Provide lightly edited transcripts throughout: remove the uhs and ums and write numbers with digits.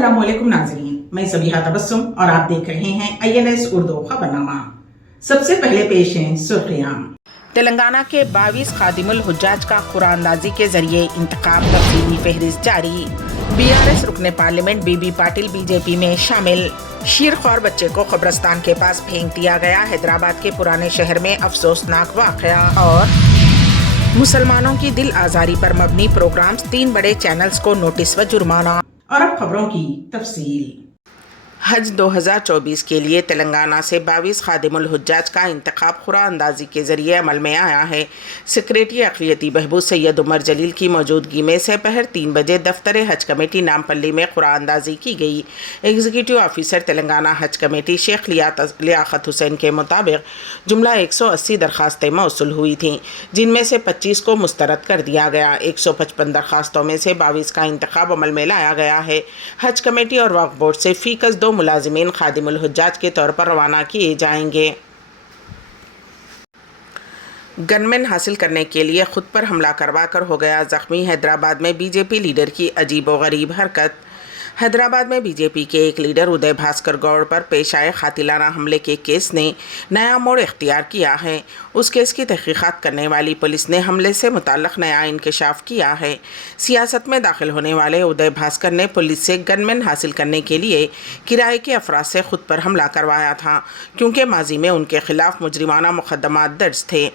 अस्सलामुअलैकुम नाज़रीन, मैं सबीहा तबस्सुम और आप देख रहे हैं INS उर्दू खबरनामा। सबसे पहले पेश हैं सुर्खियां। तेलंगाना के 22 खादिमुल हुज्जाज का कुरानंदाजी के जरिए इंतखाब, तफसीली फहरिस्त जारी। BRS रुकने पार्लियामेंट बीबी पाटिल बीजेपी में शामिल। शीरख्वार बच्चे को कब्रिस्तान के पास फेंक दिया गया, हैदराबाद के पुराने शहर में अफसोसनाक वाक़या। और मुसलमानों की दिल आज़ारी पर मबनी प्रोग्राम्स, 3 बड़े चैनल्स को नोटिस व जुर्माना। और अब खबरों की तफसील। हज 2024 के लिए तेलंगाना से 22 खादिमुल हुज्जाज का इंतखाब कुरानंदाजी के जरिए अमल में आया है। सेक्रेटरी अक़लियती बहबूद सैयद उमर जलील की मौजूदगी में दोपहर 3 बजे दफ्तर हज कमेटी नामपल्ली में कुरानंदाजी की गई। एग्जीक्यूटिव ऑफिसर तेलंगाना हज कमेटी शेख लियाकत हुसैन के मुताबिक जुमला 180 दरख्वास्तें मौसूल हुई थीं, जिनमें से 25 को मुस्तरद कर दिया गया। 155 दरख्वास्तों में से 22 का इंतखाब अमल में लाया गया है। हज कमेटी और वक्फ बोर्ड से फीकस 2 मुलाजिमीन खादिमुल हुज्जाज के तौर पर रवाना किए जाएंगे। गनमैन हासिल करने के लिए खुद पर हमला करवा कर हो गया जख्मी, हैदराबाद में बीजेपी लीडर की अजीबोगरीब हरकत। हैदराबाद में बीजेपी के एक लीडर उदय भास्कर गौड़ पर पेश आए खातिलाना हमले के केस ने नया मोड़ इख्तियार किया है। उस केस की तहकीकात करने वाली पुलिस ने हमले से मुताल्लिक़ नया इंकशाफ किया है। सियासत में दाखिल होने वाले उदय भास्कर ने पुलिस से गनमैन हासिल करने के लिए किराए के अफराद से खुद पर हमला करवाया था, क्योंकि माजी में उनके खिलाफ मुजरिमाना मुकदमात दर्ज थे।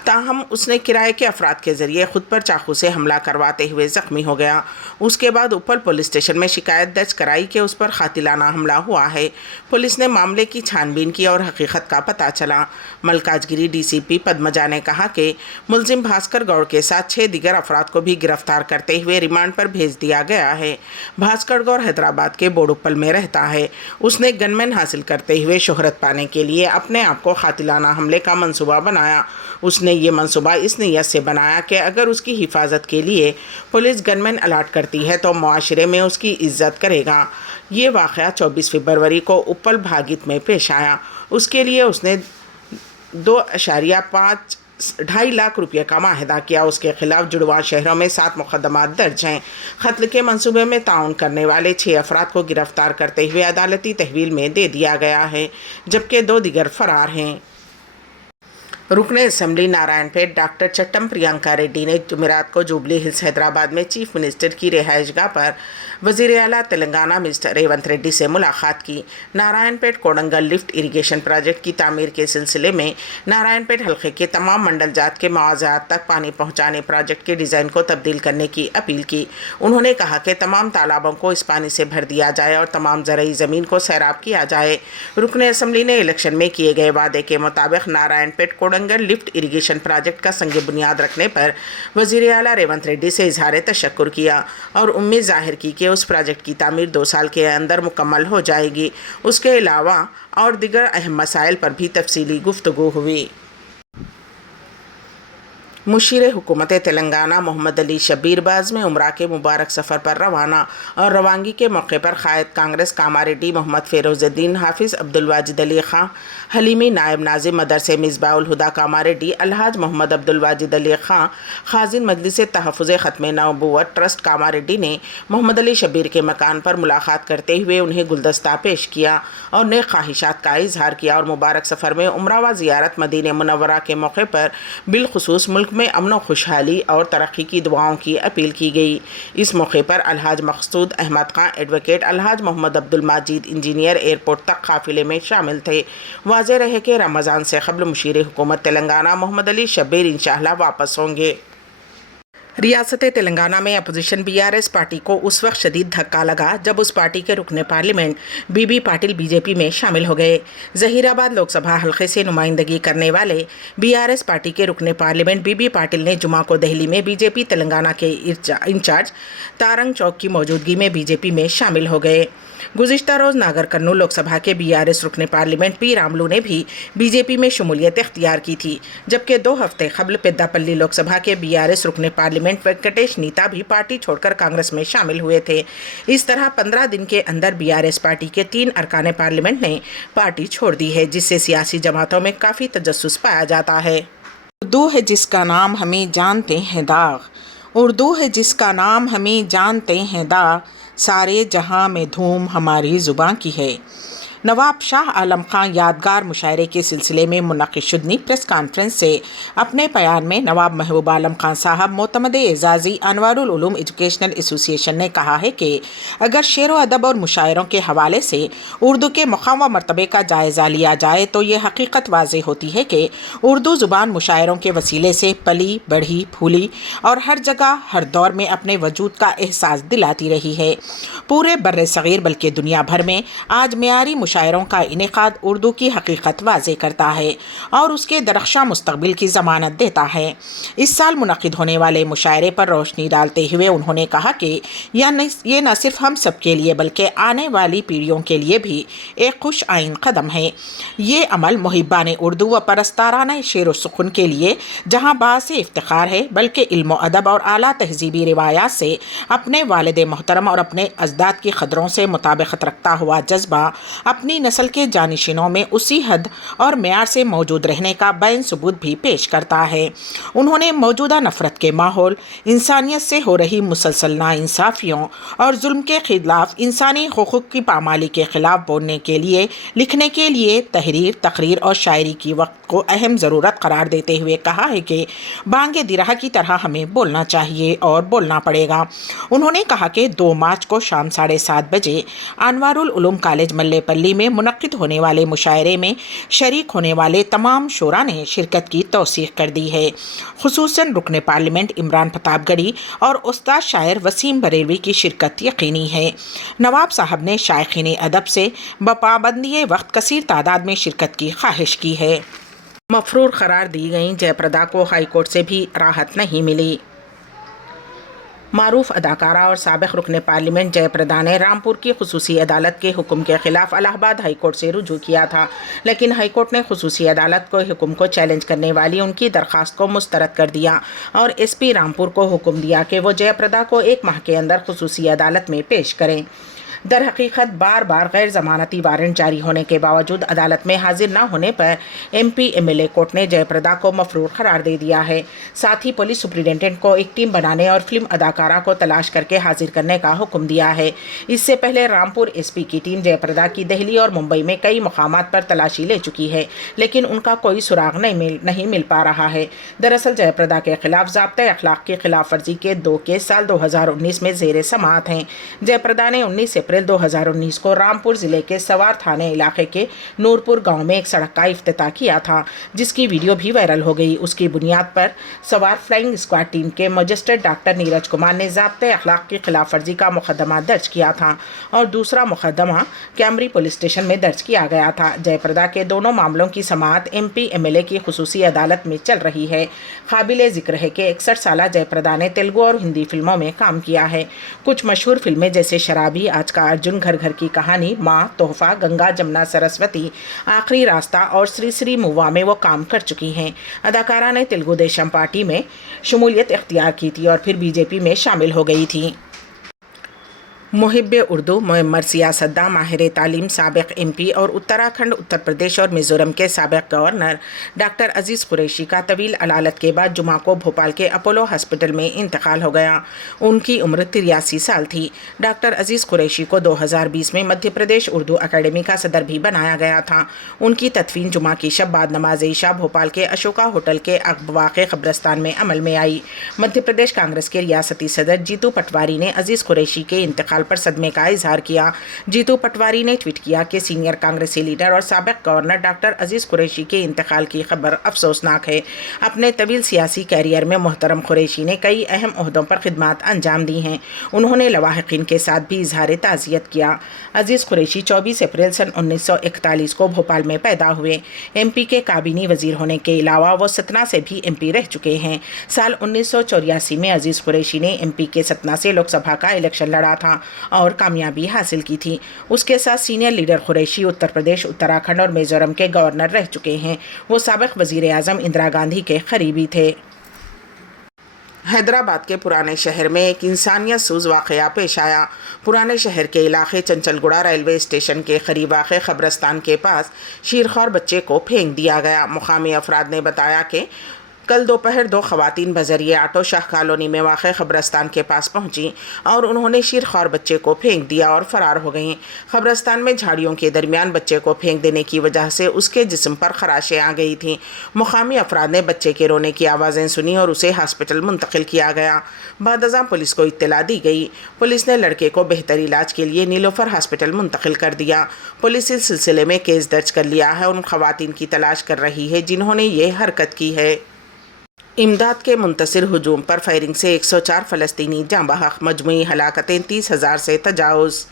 ताहम उसने किराए के अफराद के ज़रिए खुद पर चाकू से हमला करवाते हुए ज़ख्मी हो गया। उसके बाद उपल पुलिस स्टेशन में शिकायत दर्ज कराई कि उस पर खातिलाना हमला हुआ है। पुलिस ने मामले की छानबीन की और हकीकत का पता चला। मलकाजगिरी DCP पद्मजा ने कहा कि मुलजिम भास्कर गौड़ के साथ 6 दीगर अफराद को भी गिरफ्तार करते हुए रिमांड पर भेज दिया गया है। भास्कर गौड़ हैदराबाद के बोडुप्पल में रहता है। उसने गनमैन हासिल करते हुए शोहरत पाने के लिए अपने आप को खातिलाना हमले का मंसूबा बनाया। उसने ये मंसूबा इस नीयत से बनाया कि अगर उसकी हिफाजत के लिए पुलिस गनमैन अलाट करती है तो मुआशरे में उसकी इज्जत करेगा। ये वाक़या 24 फरवरी को उपल भागित में पेश आया। उसके लिए उसने 2.2 लाख रुपये का माहिदा किया। उसके खिलाफ जुड़वा शहरों में 7 मुकदमात दर्ज हैं। कत्ल के मंसूबे में ताउन करने वाले 6 अफराद को गिरफ्तार करते हुए अदालती तहवील में दे दिया गया है, जबकि 2 दीगर फरार हैं। रुकने असम्बली नारायणपेट डॉक्टर चट्टम प्रियंका रेड्डी ने जुमेरात को जुबली हिल्स हैदराबाद में चीफ मिनिस्टर की रिहाइशगाह पर वज़ीर आला तेलंगाना मिस्टर रेवंत रेड्डी से मुलाकात की। Narayanpet Kodangal lift irrigation project की तामीर के सिलसिले में नारायणपेट हल्के के तमाम मंडल जात के मवाज़ात तक पानी पहुँचाने प्रोजेक्ट के डिज़ाइन को तब्दील करने की अपील की। उन्होंने कहा कि तमाम तालाबों को इस पानी से भर दिया जाए और तमाम ज़रई ज़मीन को सैराब किया जाए। रुकने असम्बली ने इलेक्शन में किए गए वादे के मुताबिक Narayanpet Kodangal lift irrigation project का संग बुनियाद रखने पर वज़ीर आला रेवंत रेड्डी से इजहार तशक्कुर किया और उम्मीद जाहिर की कि उस प्रोजेक्ट की तामीर 2 साल के अंदर मुकम्मल हो जाएगी। उसके अलावा और दीगर अहम मसाइल पर भी तफसीली गुफ्तगू हुई। मुशीर हुकूमत तेलंगाना मोहम्मद अली शब्बीर बाज़ में उम्रा के मुबारक सफ़र पर रवाना और रवानगी के मौके पर क़ायद कांग्रेस कामारेड्डी मोहम्मद फ़िरोज़ुद्दीन, हाफिज़ अब्दुल वाजिद अली ख़ां हलीमी, नायब नाज़िम मदरसे मिसबाउल हुदा कामारेड्डी, अलहाज मोहम्मद अब्दुल वाजिद अली ख़ां ख़ाज़िन मजलिस तहफ़्फ़ुज़ ख़त्म नबूवत ट्रस्ट कामारेड्डी ने मोहम्मद अली शब्बीर के मकान पर मुलाकात करते हुए उन्हें गुलदस्ता पेश किया और नेक ख्वाहिशात का इजहार किया और मुबारक सफ़र में उम्रा व ज़ियारत मदीना मुनव्वरा के मौके पर बिलखुसूस मुल्क में अमन व खुशहाली और तरक्की की दुआओं की अपील की गई। इस मौके पर अलहाज मकसूद अहमद खां एडवोकेट, अलहाज मोहम्मद अब्दुल माजिद इंजीनियर एयरपोर्ट तक काफ़िले में शामिल थे। वाज़ेह रहे कि रमज़ान से क़ब्ल मुशीर हुकूमत तेलंगाना मोहम्मद अली शब्बीर इंशाअल्लाह वापस होंगे। रियासत तेलंगाना में अपोजिशन BRS पार्टी को उस वक्त शदीद धक्का लगा जब उस पार्टी के रुकने पार्लियामेंट बीबी पाटिल बीजेपी में शामिल हो गए। ज़हीराबाद लोकसभा हल्के से नुमाइंदगी करने वाले BRS पार्टी के रुकने पार्लियामेंट बीबी पाटिल ने जुमा को दिल्ली में बीजेपी तेलंगाना के इंचार्ज तारंग चौक की मौजूदगी में बीजेपी में शामिल हो गए। गुज़िश्ता रोज़ नागर कर्नूल लोकसभा के BRS रुकने पार्लियामेंट P रामलू ने भी बीजेपी में शमूलियत इख्तियार की थी, जबकि 2 हफ्ते कबल पेद्दापल्ली लोकसभा के BRS रुकने पार्लियामेंट वेंकटेश नीता भी पार्टी छोड़कर कांग्रेस में शामिल हुए थे। इस तरह 15 दिन के अंदर BRS पार्टी के 3 अरकान पार्लियामेंट ने पार्टी छोड़ दी है, जिससे सियासी जमातों में काफ़ी तजस्सुस पाया जाता है। उर्दू है जिसका नाम हमें जानते हैं दाग, उर्दू है जिसका नाम हमें जानते हैं दाग, سارے جہاں میں دھوم ہماری زباں کی ہے۔ نواب شاہ عالم خان یادگار مشاعرے کے سلسلے میں منعقد شدنی پریس کانفرنس سے اپنے بیان میں نواب محبوب عالم خان صاحب معتمد اعزازی انوار العلوم ایجوکیشنل ایسوسی ایشن نے کہا ہے کہ اگر شعر و ادب اور مشاعروں کے حوالے سے اردو کے مقام و مرتبے کا جائزہ لیا جائے تو یہ حقیقت واضح ہوتی ہے کہ اردو زبان مشاعروں کے وسیلے سے پلی بڑھی پھولی اور ہر جگہ ہر دور میں اپنے وجود کا احساس دلاتی رہی ہے۔ پورے بر صغیر بلکہ دنیا بھر میں آج معیاری مشاعروں کا انعقاد اردو کی حقیقت واضح کرتا ہے اور اس کے درخشاں مستقبل کی ضمانت دیتا ہے۔ اس سال منعقد ہونے والے مشاعرے پر روشنی ڈالتے ہوئے انہوں نے کہا کہ یہ نہ صرف ہم سب کے لیے بلکہ آنے والی پیڑھیوں کے لیے بھی ایک خوش آئند قدم ہے۔ یہ عمل محبان اردو و پرستارانہ شعر و سخن کے لیے جہاں باعث افتخار ہے بلکہ علم و ادب اور اعلیٰ تہذیبی روایات سے اپنے والد محترم اور اپنے اجداد کی قدروں سے مطابقت رکھتا ہوا جذبہ اپنی نسل کے جانشینوں میں اسی حد اور معیار سے موجود رہنے کا بین ثبوت بھی پیش کرتا ہے۔ انہوں نے موجودہ نفرت کے ماحول، انسانیت سے ہو رہی مسلسل ناانصافیوں اور ظلم کے خلاف، انسانی حقوق کی پامالی کے خلاف بولنے کے لیے، لکھنے کے لیے تحریر، تقریر اور شاعری کی وقت کو اہم ضرورت قرار دیتے ہوئے کہا ہے کہ بانگ درہ کی طرح ہمیں بولنا چاہیے اور بولنا پڑے گا۔ انہوں نے کہا کہ 2 مارچ کو شام 7:30 بجے انوار العلوم کالج ملے پلی میں منعقد ہونے والے مشاعرے میں شریک ہونے والے تمام شعراء نے شرکت کی توثیق کر دی ہے۔ خصوصاً رکن پارلیمنٹ عمران پرتاپ گڑھی اور استاد شاعر وسیم بریلوی کی شرکت یقینی ہے۔ نواب صاحب نے شائقین ادب سے بپابندی وقت کثیر تعداد میں شرکت کی خواہش کی ہے۔ مفرور قرار دی گئیں جے پردا کو ہائی کورٹ سے بھی راحت نہیں ملی۔ معروف اداکارہ اور سابق رکن پارلیمنٹ جے پردا نے رامپور کی خصوصی عدالت کے حکم کے خلاف الہ آباد ہائی کورٹ سے رجوع کیا تھا، لیکن ہائی کورٹ نے خصوصی عدالت کو حکم کو چیلنج کرنے والی ان کی درخواست کو مسترد کر دیا اور ایس پی رامپور کو حکم دیا کہ وہ جے پردا کو 1 ماہ کے اندر خصوصی عدالت میں پیش کریں۔ در حقیقت بار بار غیر ضمانتی وارنٹ جاری ہونے کے باوجود عدالت میں حاضر نہ ہونے پر M P M L A court نے جے پردا کو مفرور قرار دے دیا ہے۔ ساتھ ہی پولیس سپرنٹینڈنٹ کو ایک ٹیم بنانے اور فلم اداکارہ کو تلاش کر کے حاضر کرنے کا حکم دیا ہے۔ اس سے پہلے رامپور ایس پی کی ٹیم جے پردا کی دہلی اور ممبئی میں کئی مقامات پر تلاشی لے چکی ہے، لیکن ان کا کوئی سراغ نہیں مل پا رہا ہے۔ دراصل جے پردا کے خلاف ضابطۂ اخلاق کی خلاف ورزی کے 2 کیس سال 2019 میں زیر سماعت ہیں۔ جے پردا نے 19 اپریل 2019 کو رامپور ضلع کے سوار تھانے علاقے کے نورپور گاؤں میں ایک سڑک کا افتتاح کیا تھا، جس کی ویڈیو بھی وائرل ہو گئی۔ اس کی بنیاد پر سوار فلائنگ اسکواڈ ٹیم کے مجسٹریٹ ڈاکٹر نیرج کمار نے ضابطۂ اخلاق کی خلاف ورزی کا مقدمہ درج کیا تھا اور دوسرا مقدمہ کیمری پولیس اسٹیشن میں درج کیا گیا تھا۔ جے پردا کے دونوں معاملوں کی سماعت M P M L A کی خصوصی عدالت میں چل رہی ہے۔ قابل ذکر ہے کہ 61 سالہ جے پردا نے تیلگو اور ہندی فلموں میں کام کیا ہے۔ کچھ مشہور فلمیں جیسے شرابی، آج کا ارجن، گھر گھر کی کہانی، ماں، تحفہ، گنگا جمنا سرسوتی، آخری راستہ اور سری سری مووا میں وہ کام کر چکی ہیں۔ اداکارہ نے تیلگو دیشم پارٹی میں شمولیت اختیار کی تھی اور پھر بی جے پی میں شامل ہو گئی تھی۔ محب اردو، معمر سیاستداں، ماہر تعلیم، سابق ایم پی اور اتراکھنڈ، اتر پردیش اور میزورم کے سابق گورنر ڈاکٹر عزیز قریشی کا طویل علالت کے بعد جمعہ کو بھوپال کے اپولو ہاسپٹل میں انتقال ہو گیا۔ ان کی عمر 83 سال تھی۔ ڈاکٹر عزیز قریشی کو 2020 میں مدھیہ پردیش اردو اکیڈمی کا صدر بھی بنایا گیا تھا۔ ان کی تدفین جمعہ کی شب بعد نماز عشاء بھوپال کے اشوکا ہوٹل کے واقع قبرستان میں عمل میں آئی۔ مدھیہ پردیش کانگریس کے ریاستی صدر جیتو پٹواری نے عزیز قریشی کے انتقال پر صدمے کا اظہار کیا۔ جیتو پٹواری نے ٹویٹ کیا کہ سینئر کانگریسی لیڈر اور سابق گورنر ڈاکٹر عزیز قریشی کے انتقال کی خبر افسوسناک ہے۔ اپنے طویل سیاسی کیریئر میں محترم قریشی نے کئی اہم عہدوں پر خدمات انجام دی ہیں۔ انہوں نے لواحقین کے ساتھ بھی اظہار تعزیت کیا۔ عزیز قریشی 24 اپریل سن 1941 کو بھوپال میں پیدا ہوئے۔ ایم پی کے کابینی وزیر ہونے کے علاوہ وہ ستنا سے بھی ایم پی رہ چکے ہیں۔ سال 1984 میں عزیز قریشی نے ایم پی کے ستنا سے لوک سبھا کا الیکشن لڑا تھا اور کامیابی حاصل کی تھی۔ اس کے ساتھ سینئر لیڈر قریشی اتر پردیش، اتراکھنڈ اور میزورم کے گورنر رہ چکے ہیں۔ وہ سابق وزیر اعظم اندرا گاندھی کے قریبی تھے۔ حیدرآباد کے پرانے شہر میں ایک انسانیت سوز واقعہ پیش آیا۔ پرانے شہر کے علاقے چنچل گڑا ریلوے اسٹیشن کے قریب واقع قبرستان کے پاس شیرخوار بچے کو پھینک دیا گیا۔ مقامی افراد نے بتایا کہ कल दोपहर 2 खवातीन बजरिए आटो शाह कॉलोनी में वाक़ क़ब्रस्तान के पास पहुंची और उन्होंने शीरख्वार बच्चे को फेंक दिया और फरार हो गईं। क़ब्रस्तान में झाड़ियों के दरमियान बच्चे को फेंक देने की वजह से उसके जिस्म पर खराशें आ गई थीं। मुकामी अफराद ने बच्चे के रोने की आवाज़ें सुनी और उसे हॉस्पिटल मुंतकिल किया गया। बादअज़ां पुलिस को इत्तला दी गई। पुलिस ने लड़के को बेहतर इलाज के लिए नीलोफर हॉस्पिटल मुंतकिल कर दिया। पुलिस इस सिलसिले में केस दर्ज कर लिया है और उन खवातीन की तलाश कर रही है जिन्होंने ये हरकत की है। इमदाद के मुंतशिर हुजूम पर फायरिंग से 104 फ़लस्तीनी जाँ बहक, मजमूई हलाकतें 30,000 से तजावुज़।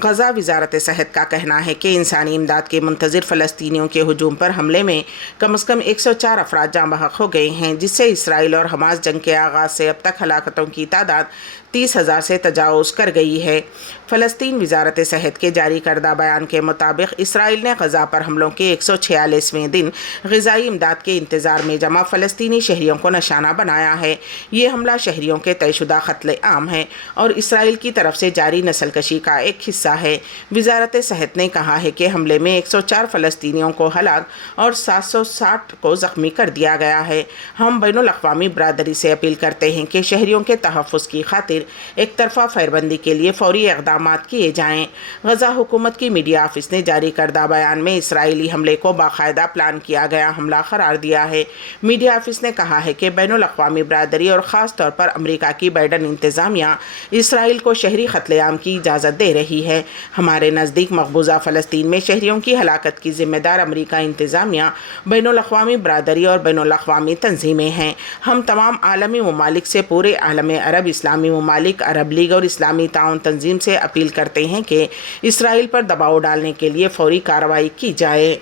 गज़ा वज़ारत सेहत का कहना है कि इंसानी इमदाद के मुंतज़िर फ़लस्तीनियों के हुजूम पर हमले में कम से कम 104 अफराद जाँ बहक हो गए हैं, जिससे इसराइल और हमास जंग के आगाज़ से अब तक हलाकतों की तादाद 30,000 से तजावुज़ कर गई है। फ़लस्तीन वज़ारत सेहत के जारी करदा बयान के मुताबिक इसराइल ने गज़ा पर हमलों के 146वें दिन ग़िज़ाई इमदाद के इंतज़ार में जमा फ़लस्तीनी शहरियों को निशाना बनाया है। ये हमला शहरियों के तयशुदा क़त्ल आम है और इसराइल की तरफ से जारी नस्लकशी का एक हिस्सा है। वज़ारत सेहत ने कहा है कि हमले में 104 फ़लस्तीनियों को हलाक और 760 को ज़ख्मी कर दिया गया है। हम बैनुल अक़वामी बरादरी से अपील करते हैं कि शहरियों के तहफ़्फ़ुज़ की खातिर एक तरफा फायरबंदी के लिए फौरी इक़दामात किए जाएं। गज़ा हुकूमत की मीडिया ऑफिस ने जारी करदा बयान में इसराइली हमले को बाकायदा प्लान किया गया हमला करार दिया है। मीडिया ऑफिस ने कहा है कि बैनुल अक़वामी बरादरी और ख़ास तौर पर अमेरिका की बाइडन इंतज़ामिया इसराइल को शहरी क़त्लेआम की इजाज़त दे रही है। हमारे नज़दीक मकबूजा फ़लस्तीन में शहरियों की हलाकत की ज़िम्मेदार अमेरिका इंतज़ामिया, बैनुल अक़वामी बरादरी और बैनुल अक़वामी तंजीमें हैं। हम तमाम आलमी ममालिक से पूरे आलम अरब, इस्लामी ममालिक, अरब लीग और इस्लामी ताउन तंजीम से अपील करते हैं कि इसराइल पर दबाव डालने के लिए फौरी कार्रवाई की जाए।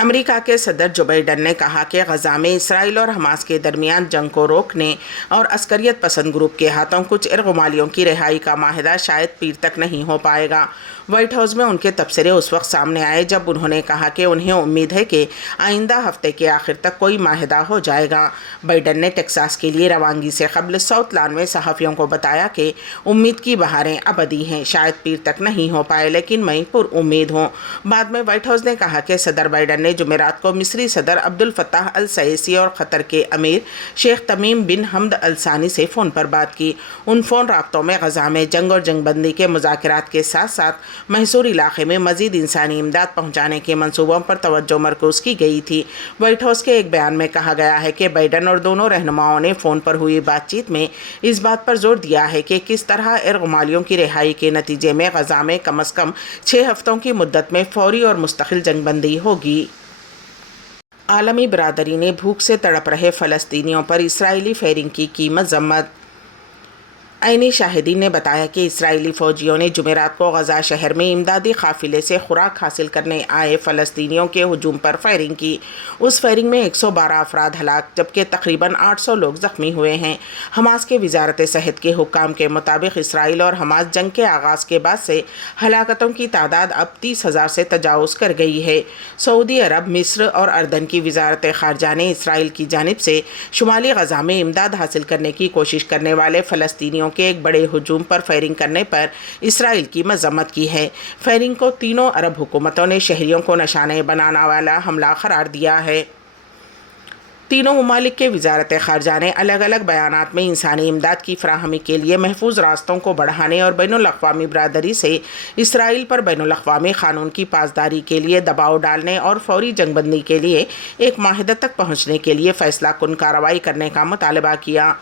अमेरिका के सदर जो बाइडन ने कहा कि गज़ा में इसराइल और हमास के दरमियान जंग को रोकने और अस्करियत पसंद ग्रुप के हाथों कुछ इरगमालियों की रिहाई का माहिदा शायद पीर तक नहीं हो पाएगा। वाइट हाउस में उनके तबसरे उस वक्त सामने आए जब उन्होंने कहा कि उन्हें उम्मीद है कि आइंदा हफ्ते के आखिर तक कोई माहिदा हो जाएगा। बाइडन ने टेक्सास के लिए रवानगी से कबल साउथ लैंड में सहाफ़ियों को बताया कि उम्मीद की बहारें अबदी हैं, शायद पीर तक नहीं हो पाए लेकिन मैं पुरुम्मीद हूँ। बाद में वाइट हाउस ने कहा कि सदर बाइडन ने जुमेरात को मिस्री सदर अब्दुल फताह अल सईसी और क़तर के अमीर शेख तमीम बिन हमद अल सानी से फ़ोन पर बात की। उन फ़ोन राब्तों में गज़ा में जंग और जंगबंदी के मुज़ाकरात के साथ साथ महसूर इलाक़े में मज़ीद इंसानी इमदाद पहुँचाने के मंसूबों पर तवज्जो मरकूज़ की गई थी। वाइट हाउस के एक बयान में कहा गया है कि बाइडन और दोनों रहनुमाओं ने फ़ोन पर हुई बातचीत में इस बात पर जोर दिया है कि किस तरह इरगमालियों की रिहाई के नतीजे में गज़ा में कम अज़ कम 6 हफ़्तों की मुद्दत में फ़ौरी और मुस्तकिल जंगबंदी होगी। आलमी बरादरी ने भूख से तड़प रहे फ़लस्तीनियों पर इसराइली फायरिंग की मज़म्मत। आईनी शाहिदीन ने बताया कि इसराइली फ़ौजियों ने जुमेरात को गज़ा शहर में इमदादी काफ़िले से खुराक हासिल करने आए फ़लस्तीनियों के हुजूम पर फायरिंग की। उस फायरिंग में 112 अफराद हलाक जबकि तकरीबन 800 लोग ज़ख्मी हुए हैं। हमास के वज़ारत सेहत के हुक्काम के मुताबिक इसराइल और हमास जंग के आगाज़ के बाद से हलाकतों की तादाद अब 30,000 से तजावुज़ कर गई है। सऊदी अरब, मिस्र और अर्दन की वज़ारत ख़ारजा ने इसराइल की जानिब से शुमाली गज़ा में इमदाद हासिल करने की कोशिश करने वाले फ़लस्तीनियों के एक बड़े हुजूम पर फायरिंग करने पर इसराइल की मज़म्मत की है। फायरिंग को तीनों अरब हुकूमतों ने शहरियों को निशाने बनाने वाला हमला करार दिया है। तीनों ममालिक के वज़ारत ख़ारजा ने अलग अलग बयानात में इंसानी इमदाद की फ़राहमी के लिए महफूज रास्तों को बढ़ाने और बैनुल अक़वामी बरादरी से इसराइल पर बैनुल अक़वामी क़ानून की पासदारी के लिए दबाव डालने और फौरी जंगबंदी के लिए एक माहिदा तक पहुँचने के लिए फ़ैसला कुन कार्रवाई करने का मुतालबा किया।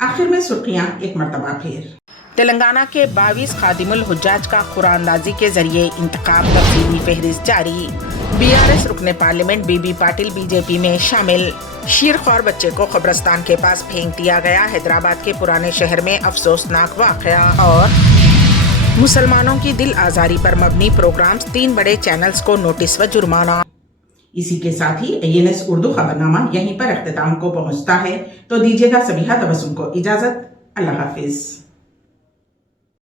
आखिर में सुर्खियां एक मरतबा फिर। तेलंगाना के 22 खादिमुल हुज्जाज का कुरानंदाजी के जरिए इंतखाब, तफसीली फहरिस्त जारी। बीआरएस रुकने पार्लियामेंट बीबी पाटिल बीजेपी में शामिल। शीरख्वार बच्चे को कब्रिस्तान के पास फेंक दिया गया। हैदराबाद के पुराने शहर में अफसोसनाक वाक़या। और मुसलमानों की दिल आज़ारी पर मबनी प्रोग्राम्स, 3 बड़े चैनल्स को नोटिस व जुर्माना। इसी के साथ ही ANS उर्दू खबरनामा यहीं पर अख्तिताम को पहुंचता है। तो दीजिएगा सभी तबस्सुम को इजाजत। अल्लाह हाफिज।